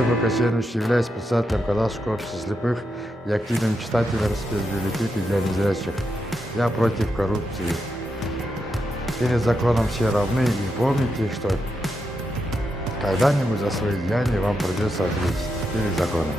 Спасибо, Касьянович, являюсь председателем Казахского общества слепых и активным читателем спецбиблиотеки для незрячих. Я против коррупции. Перед законом все равны, и помните, что когда-нибудь за свои деяния вам придется ответить перед законом.